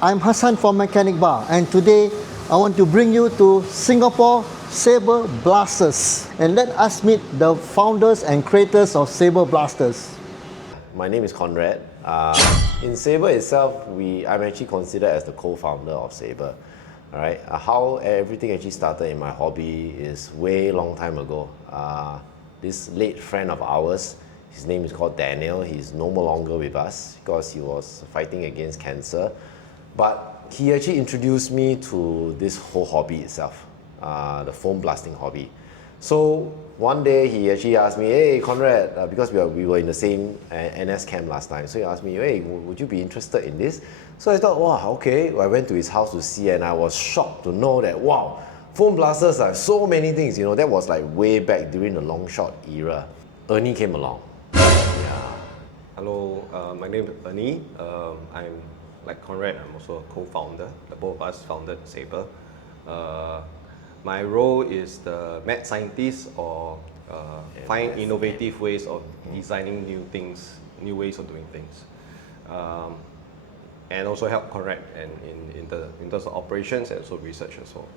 I'm Hassan from Mechanic Bar, and today I want to bring you to Singapore SABRE Blasters. And let us meet the founders and creators of SABRE Blasters. My name is Conrad. In SABRE itself, I'm actually considered as the co-founder of SABRE. All right. How everything actually started in my hobby is way long time ago. This late friend of ours, his name is called Daniel. He's no longer with us because he was fighting against cancer. But he actually introduced me to this whole hobby itself, the foam blasting hobby. So one day he actually asked me, hey Conrad, because we were in the same NS camp last time, so he asked me, hey, would you be interested in this? So I thought, wow, okay. I went to his house to see, and I was shocked to know that, wow, foam blasters are so many things. You know, that was like way back during the long shot era. Ernie came along. Yeah. Hello, my name is Ernie. I'm like Conrad, I'm also a co-founder. The both of us founded SABRE. My role is the mad scientist, or find innovative ways of designing new things, new ways of doing things. And also help Conrad in terms of operations and also research as well.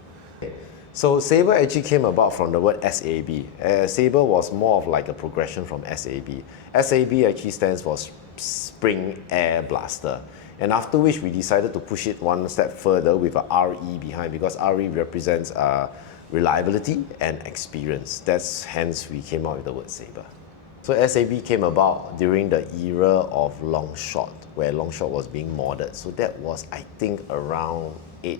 So SABRE actually came about from the word SAB. SABRE was more of like a progression from SAB. SAB actually stands for Spring Air Blaster. And after which we decided to push it one step further with a RE behind, because RE represents reliability and experience. That's hence we came out with the word SABRE. So SAB came about during the era of long shot, where long shot was being modded. So that was, I think, around 8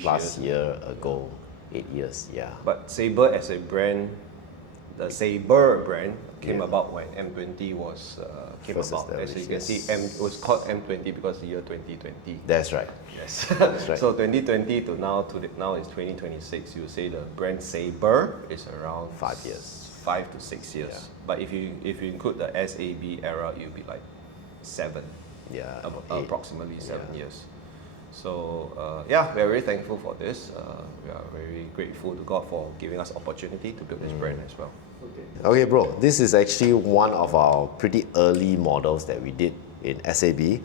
plus years ago. 8 years, yeah. But SABRE as a brand, the SABRE brand came about when M20 was came about. As you can see, it was called M20 because the year 2020. That's right. Yes. That's right. So 2020 to now it's 2026. You say the brand SABRE is around 5 years. 5 to 6 years. Yeah. But if you include the SAB era, you'll be like 7. Yeah. Approximately 7 years. So yeah, we are very thankful for this. We are very grateful to God for giving us opportunity to build this brand as well. Okay, bro, this is actually one of our pretty early models that we did in SAB.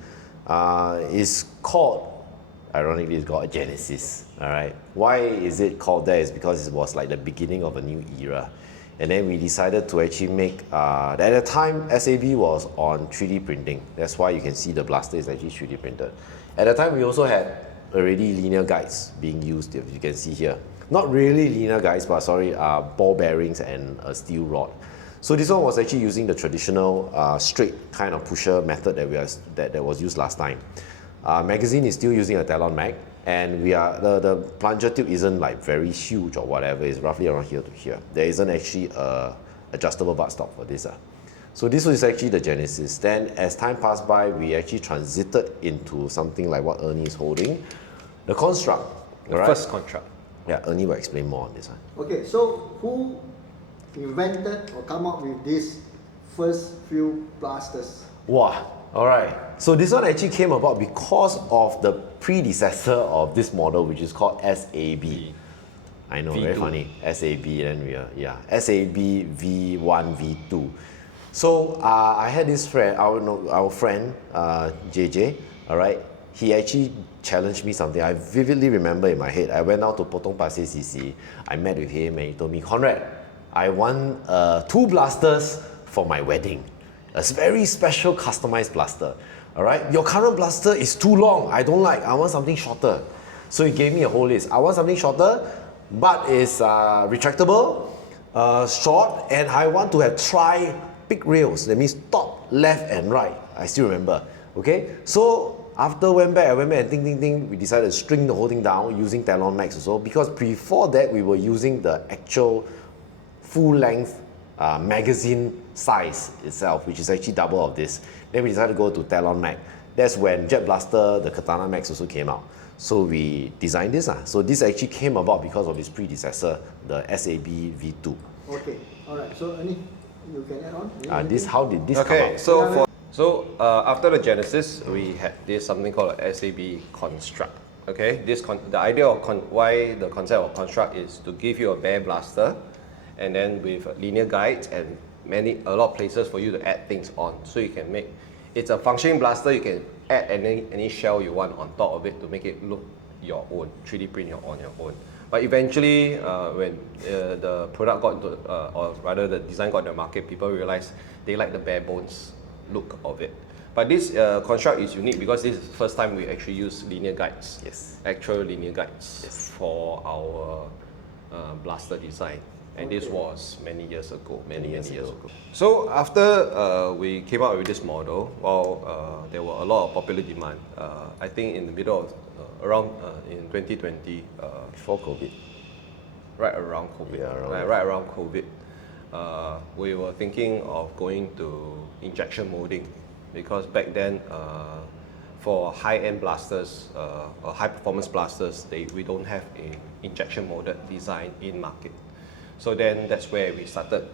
It's called, ironically, it's called Genesis. All right. Why is it called that? Is because it was like the beginning of a new era. And then we decided to actually make, at the time, SAB was on 3D printing. That's why you can see the blaster is actually 3D printed. At the time, we also had already linear guides being used, if you can see here. Not really linear guides, but sorry, ball bearings and a steel rod. So this one was actually using the traditional straight kind of pusher method that was used last time. Magazine is still using a Talon mag, and the plunger tube isn't like very huge or whatever. It's roughly around here to here. There isn't actually a adjustable buttstock for this. So this was actually the Genesis. Then as time passed by, we actually transited into something like what Ernie is holding, the Construct. The first Construct. Yeah, Ernie will explain more on this one. Okay, so who invented or come up with these first few blasters? Wow, all right. So this one actually came about because of the predecessor of this model, which is called SAB. I know, V2. Very funny. SAB, then SAB V1, V2. So I had this friend, our friend, JJ, all right? He actually challenged me something. I vividly remember in my head. I went out to Potong Pasir CC. I met with him and he told me, Conrad, I want 2 blasters for my wedding. A very special customized blaster. All right, your current blaster is too long. I don't like. I want something shorter. So he gave me a whole list. I want something shorter, but it's retractable, short, and I want to have tri-pick rails. That means top, left, and right. I still remember. Okay, so after I went back and we decided to string the whole thing down using Talon mags also, because before that we were using the actual full-length magazine size itself, which is actually double of this. Then we decided to go to Talon mag. That's when Jet Blaster, the Katana mags also came out. So we designed this. So this actually came about because of its predecessor, the SAB V2. Okay, all right. So Ernie, you can add on? How did this come out? So after the Genesis, we had this something called a SAB Construct. Okay, the idea of why the concept of Construct is to give you a bare blaster, and then with linear guides and a lot of places for you to add things on. So you can make, it's a functioning blaster. You can add any shell you want on top of it to make it look your own, 3D print on your own. But eventually, when the product got into, or rather the design got in the market, people realized they like the bare bones look of it. But this construct is unique because this is the first time we actually use linear guides, actual linear guides for our blaster design. And this was many years ago, many years ago. So after we came out with this model, well, there were a lot of popular demand. I think in the middle of, around in 2020, Before COVID. right around COVID, Yeah, right around COVID, we were thinking of going to injection molding because back then, for high-end blasters or high-performance blasters, we don't have an injection molded design in market. So then that's where we started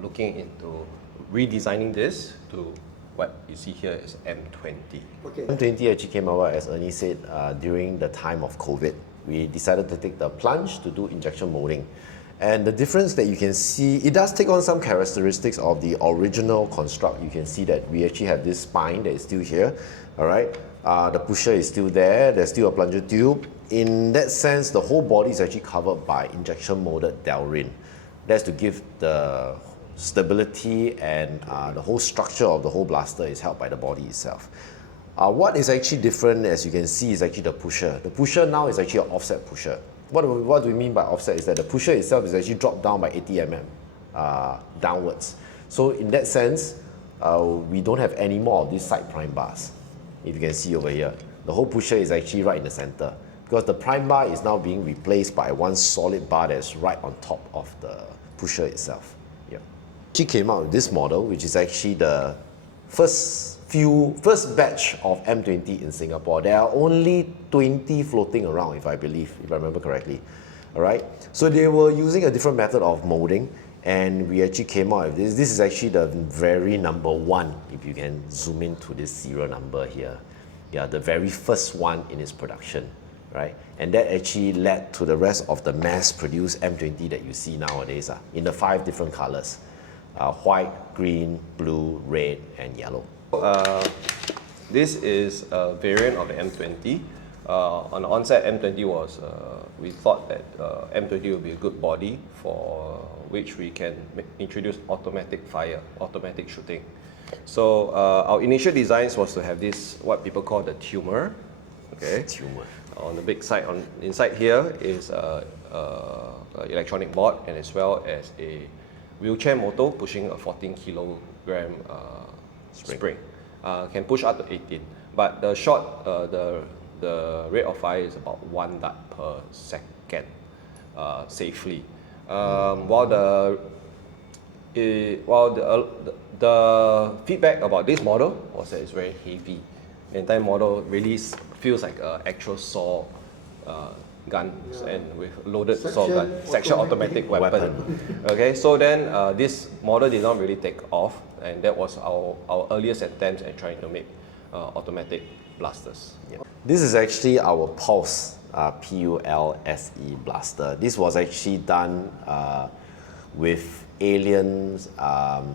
looking into redesigning this to what you see here is M20. M20 actually came about, as Ernie said, during the time of COVID. We decided to take the plunge to do injection molding. And the difference that you can see, it does take on some characteristics of the original construct. You can see that we actually have this spine that is still here, all right? The pusher is still there, there's still a plunger tube. In that sense, the whole body is actually covered by injection molded Delrin. That's to give the stability, and the whole structure of the whole blaster is held by the body itself. What is actually different, as you can see, is actually the pusher. The pusher now is actually an offset pusher. What do we mean by offset is that the pusher itself is actually dropped down by 80 mm downwards. So in that sense, we don't have any more of these side prime bars. If you can see over here, the whole pusher is actually right in the center because the prime bar is now being replaced by one solid bar that's right on top of the pusher itself. Yeah. She came out with this model, which is actually the first batch of M20 in Singapore. There are only 20 floating around, if I remember correctly. All right. So they were using a different method of molding, and we actually came out with this. This is actually the very number one, if you can zoom into this serial number here. Yeah, the very first one in its production, right? And that actually led to the rest of the mass-produced M20 that you see nowadays in the 5 different colors: white, green, blue, red, and yellow. This is a variant of the M20. On the onset, M20 was, we thought that M20 would be a good body for which we can introduce automatic fire, automatic shooting. So our initial designs was to have this, what people call the tumor. Okay. Tumor. On the big side, inside here is electronic board, and as well as a wheelchair motor pushing a 14 kilogram spring. Can push up to 18, but the shot, the rate of fire is about 1 dart per second, safely. While the feedback about this model was that it's very heavy. The entire model really feels like an actual saw gun, and with loaded saw gun, section automatic weapon. Okay, so then this model did not really take off, and that was our earliest attempts at trying to make automatic blasters. Yeah. This is actually our Pulse, P-U-L-S-E blaster. This was actually done with Aliens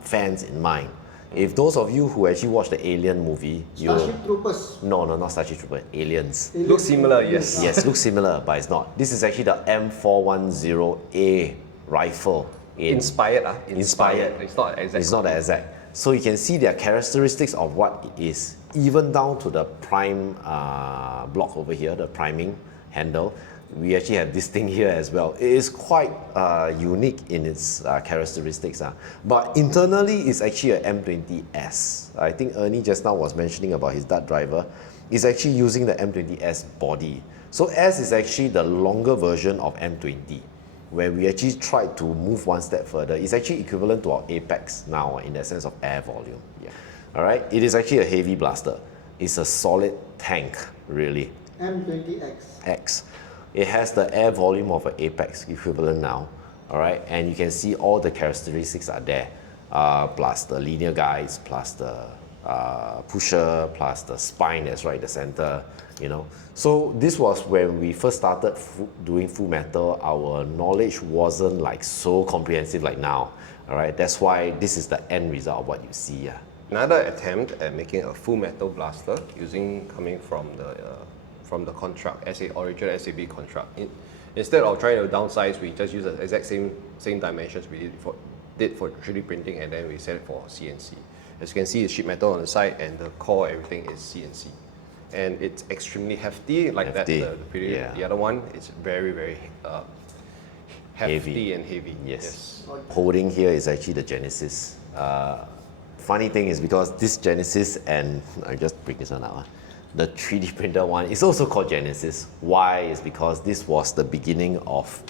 fans in mind. If those of you who actually watched the Alien movie, Starship Troopers. No, not Starship Troopers, Aliens. Looks similar, yes. Yes, looks similar, but it's not. This is actually the M410A rifle. Inspired. Inspired. It's not exact. It's not exact. So you can see their characteristics of what it is, even down to the prime block over here, the priming handle. We actually have this thing here as well. It is quite unique in its characteristics. But internally, it's actually a M20S. I think Ernie just now was mentioning about his dart driver. It's actually using the M20S body. So S is actually the longer version of M20, where we actually tried to move one step further. It's actually equivalent to our Apex now in the sense of air volume. Yeah. All right. It is actually a heavy blaster. It's a solid tank, really. M20X. It has the air volume of an Apex equivalent now, all right? And you can see all the characteristics are there, plus the linear guides, plus the pusher, plus the spine that's right in the center, you know. So this was when we first started doing full metal. Our knowledge wasn't like so comprehensive like now, all right? That's why this is the end result of what you see. Another attempt at making a full metal blaster coming from the construct, original SAB construct. Instead of trying to downsize, we just use the exact same dimensions we did for 3D printing, and then we set it for CNC. As you can see, it's sheet metal on the side, and the core, everything is CNC. And it's extremely hefty, like Hefty. The other one, it's very, very hefty and heavy. Yes. Holding here is actually the Genesis. Funny thing is because this Genesis, and I just bring this one out, the 3D printer one is also called Genesis. Why? Is because this was the beginning of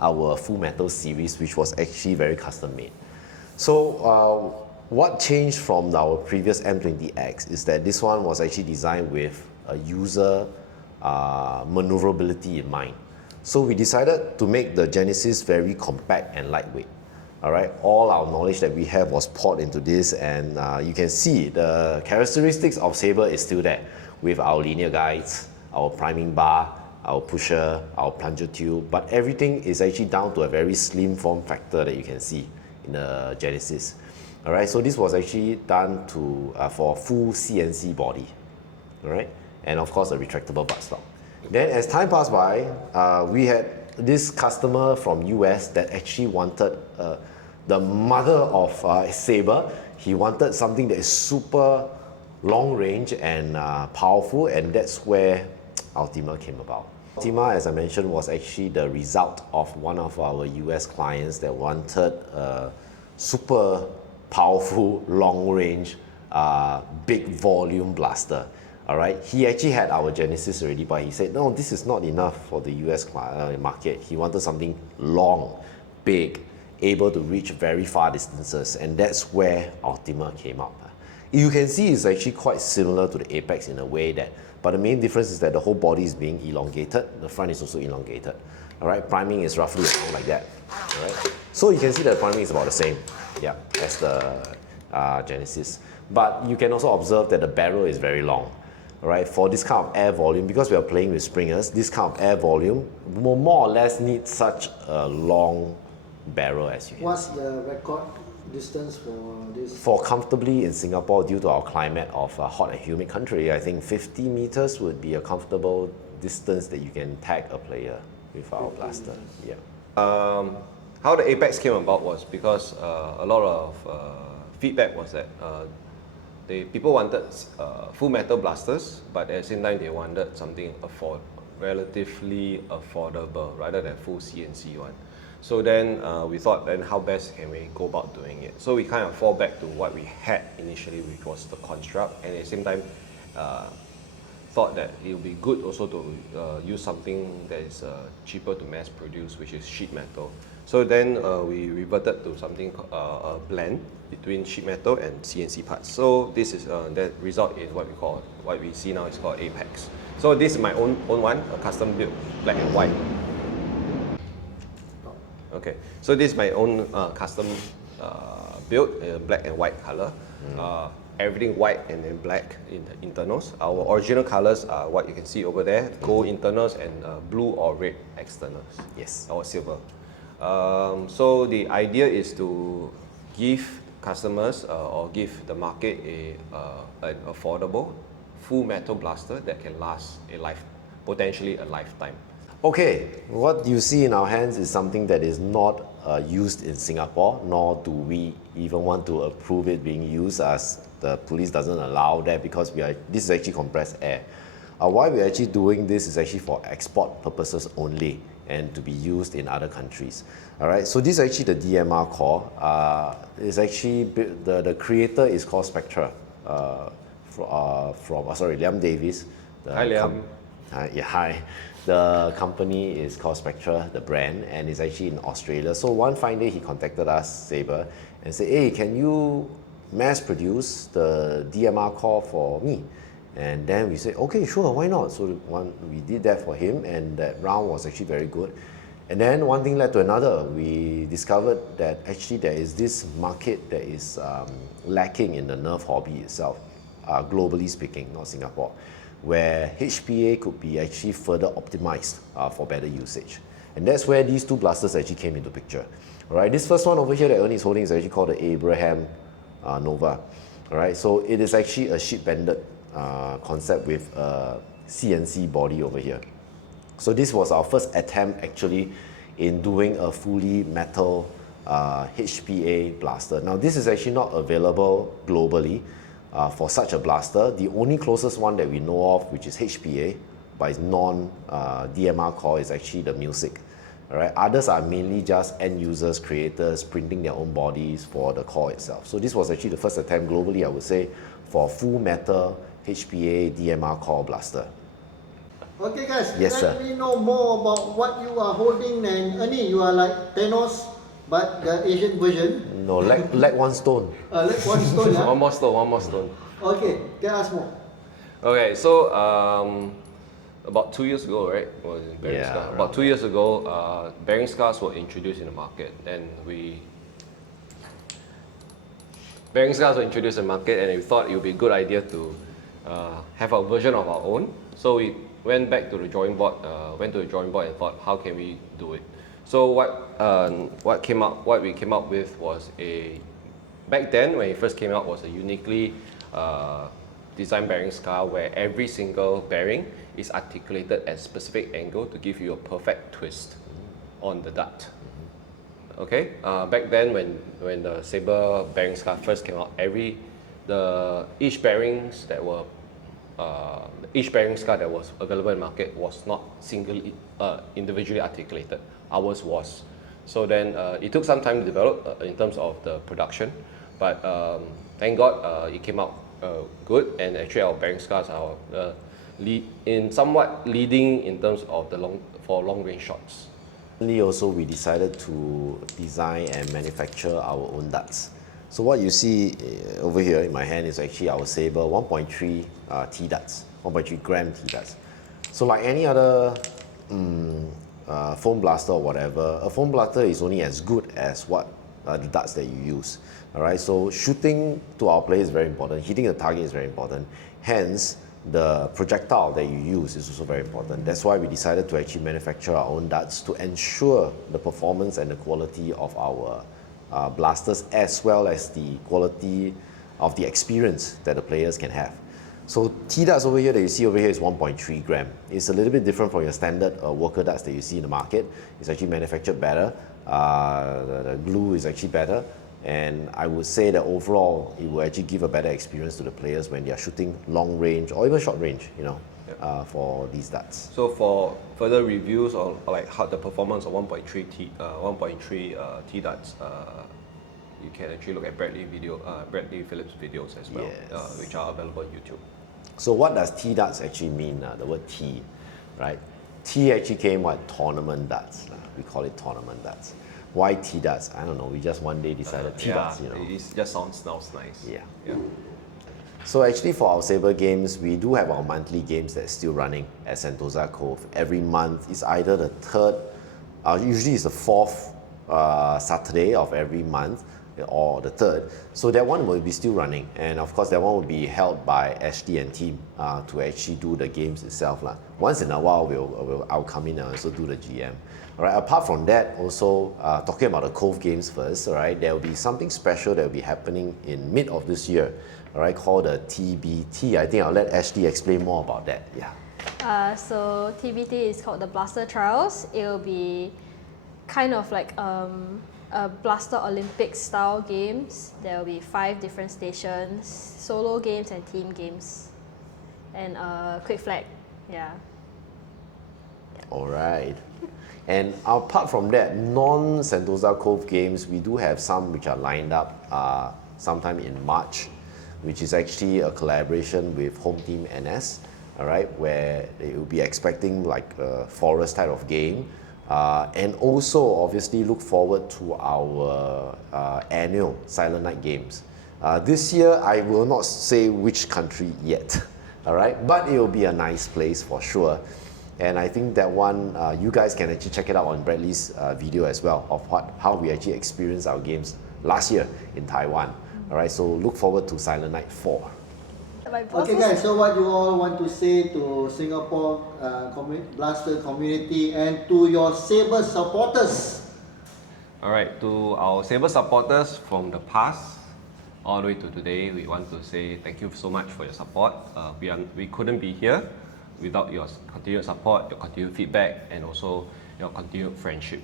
our Full Metal series, which was actually very custom made. So what changed from our previous M20X is that this one was actually designed with a user maneuverability in mind. So we decided to make the Genesis very compact and lightweight. All right, all our knowledge that we have was poured into this, and you can see the characteristics of Sabre is still there with our linear guides, our priming bar, our pusher, our plunger tube, but everything is actually down to a very slim form factor that you can see in the Genesis. All right, so this was actually done for full CNC body. All right, and of course a retractable buttstock. Then as time passed by, we had this customer from US that actually wanted the mother of Sabre. He wanted something that is super long range and powerful, and that's where Ultima came about. Ultima, as I mentioned, was actually the result of one of our US clients that wanted a super powerful, long range, big volume blaster. All right, he actually had our Genesis already, but he said, no, this is not enough for the US market. He wanted something long, big, able to reach very far distances, and that's where Ultima came up. You can see it's actually quite similar to the Apex in a way that, but the main difference is that the whole body is being elongated, the front is also elongated. All right, priming is roughly around like that. All right, so you can see that the priming is about the same, yeah, as the Genesis. But you can also observe that the barrel is very long. Right, for this kind of air volume, because we are playing with springers, this kind of air volume more or less needs such a long barrel as you can. What's the record distance for this? For comfortably in Singapore, due to our climate of a hot and humid country, I think 50 meters would be a comfortable distance that you can tag a player with our blaster. Yeah. How the Apex came about was because a lot of feedback was that people wanted full metal blasters, but at the same time they wanted something relatively affordable rather than full CNC one. So then we thought, then how best can we go about doing it? So we kind of fall back to what we had initially, which was the construct, and at the same time thought that it would be good also to use something that is cheaper to mass produce, which is sheet metal. So then we reverted to something a blend between sheet metal and CNC parts. So this is that result in what we see now is called Apex. So this is my own one, a custom built black and white. Okay, so this is my own custom built black and white color. Everything white and then black in the internals. Our original colors are what you can see over there: gold internals and blue or red externals. Yes. Or silver. So the idea is to give customers or give the market an affordable full metal blaster that can last potentially a lifetime. Okay, what you see in our hands is something that is not used in Singapore, nor do we even want to approve it being used, as the police doesn't allow that, because this is actually compressed air. Why we're actually doing this is actually for export purposes only and to be used in other countries. All right, so this is actually the DMR core. It's actually the creator is called Spectra Liam Davis. Hi Liam. Hi. The company is called Spectra, the brand, and it's actually in Australia. So one fine day he contacted us, Sabre, and said, hey, can you mass produce the DMR core for me? And then we said, okay, sure, why not? So we did that for him, and that round was actually very good. And then one thing led to another. We discovered that actually there is this market that is lacking in the nerve hobby itself, globally speaking, not Singapore, where HPA could be actually further optimized for better usage. And that's where these two blasters actually came into picture. All right, this first one over here that Ernie is holding is actually called the Abraham Nova. Alright, so it is actually a sheet-bended concept with a CNC body over here. So this was our first attempt actually in doing a fully metal HPA blaster. Now this is actually not available globally for such a blaster. The only closest one that we know of, which is HPA, but it's non-DMR core, is actually the Music. Alright, others are mainly just end users, creators, printing their own bodies for the core itself. So this was actually the first attempt globally, I would say, for full metal HPA DMR core blaster. Okay guys, Yes, let sir. me know more about what you are holding. And Ernie, you are like Thanos, but the Asian version. No, like one stone. Like one stone, One more stone, one more stone. Okay, can I ask more? Okay, so about 2 years ago, right? Was it bearing Yeah, scar? around About 2 years ago, bearing scars were introduced in the market, and bearing scars were introduced in the market, and we thought it would be a good idea to have a version of our own. So we went back to the drawing board, and thought, how can we do it? So what we came up with was back then when it first came out, was a uniquely designed bearing scar where every single bearing is articulated at a specific angle to give you a perfect twist on the dart. Okay, back then when the SABRE bearing scar first came out, each bearing scar that was available in the market was not individually articulated. Ours was. So then it took some time to develop in terms of the production, but thank God it came out good, and actually our bearing scars are somewhat leading in terms of for long range shots. Also, we decided to design and manufacture our own darts. So what you see over here in my hand is actually our SABRE 1.3 T darts, 1.3 gram T darts. So like any other foam blaster or whatever, a foam blaster is only as good as what the darts that you use. Alright, so shooting to our play is very important, hitting the target is very important, hence the projectile that you use is also very important. That's why we decided to actually manufacture our own darts to ensure the performance and the quality of our blasters, as well as the quality of the experience that the players can have. So T darts over here that you see over here is 1.3 gram. It's a little bit different from your standard worker darts that you see in the market. It's actually manufactured better. The glue is actually better. And I would say that overall, it will actually give a better experience to the players when they are shooting long range or even short range, for these darts. So for further reviews on like how the performance of 1.3 T darts, you can actually look at Bradley Phillips videos as well, Yes. which are available on YouTube. So what does T darts actually mean? The word T, right? T actually came tournament darts. We call it tournament darts. Why T darts? I don't know. We just one day decided T darts. It just sounds nice. Yeah. So actually for our SABRE games, we do have our monthly games that's still running at Sentosa Cove. Every month is either the third, usually it's the fourth Saturday of every month, or the third. So that one will be still running, and of course that one will be held by Ashley and team to actually do the games itself. Once in a while I'll come in and also do the GM. Alright, apart from that, also talking about the Cove Games first, alright, there will be something special that will be happening in mid of this year, alright, called the TBT. I think I'll let Ashley explain more about that. Yeah. So TBT is called the Blaster Trials. It will be kind of like a Blaster Olympics style games. There will be 5 different stations, solo games and team games, and quick flag. Yeah. Alright. And apart from that, non-Sentosa Cove games, we do have some which are lined up sometime in March, which is actually a collaboration with Home Team NS, alright, where they will be expecting like a forest type of game. And also obviously look forward to our annual Silent Night Games. This year I will not say which country yet, alright, but it will be a nice place for sure. And I think that one, you guys can actually check it out on Bradley's video as well, of how we actually experienced our games last year in Taiwan. Alright, so look forward to Silent Night 4. Okay guys, so what you all want to say to Singapore Blaster community and to your SABRE supporters? Alright, to our SABRE supporters from the past, all the way to today, we want to say thank you so much for your support. We couldn't be here without your continued support, your continued feedback, and also your continued friendship.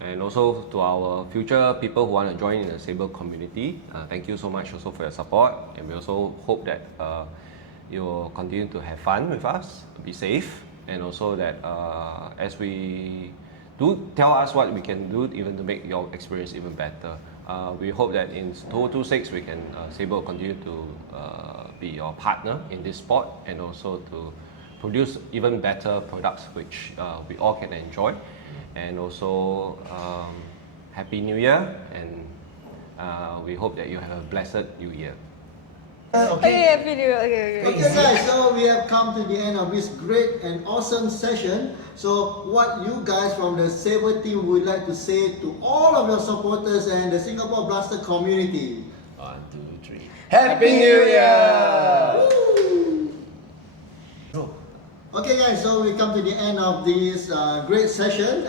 And also to our future people who want to join in the SABRE community, thank you so much also for your support, and we also hope that you will continue to have fun with us, be safe, and also that as we do tell us what we can do even to make your experience even better. We hope that in 2026 we can SABRE will continue to be your partner in this sport, and also to produce even better products which we all can enjoy. And also Happy New Year, and we hope that you have a blessed New Year. Okay, Happy New Year. Okay. Okay guys, so we have come to the end of this great and awesome session. So what you guys from the SABRE team would like to say to all of your supporters and the Singapore Blaster community? 1, 2, 3. Happy New Year! Okay guys, so we come to the end of this great session.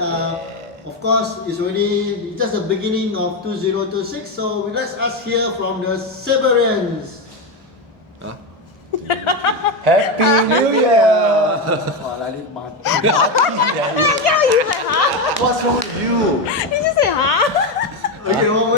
Of course, it's already just the beginning of 2026, so let's us hear from the Sabreans. Happy New Year! He's like, huh? What's wrong with you? He just said, huh? Okay,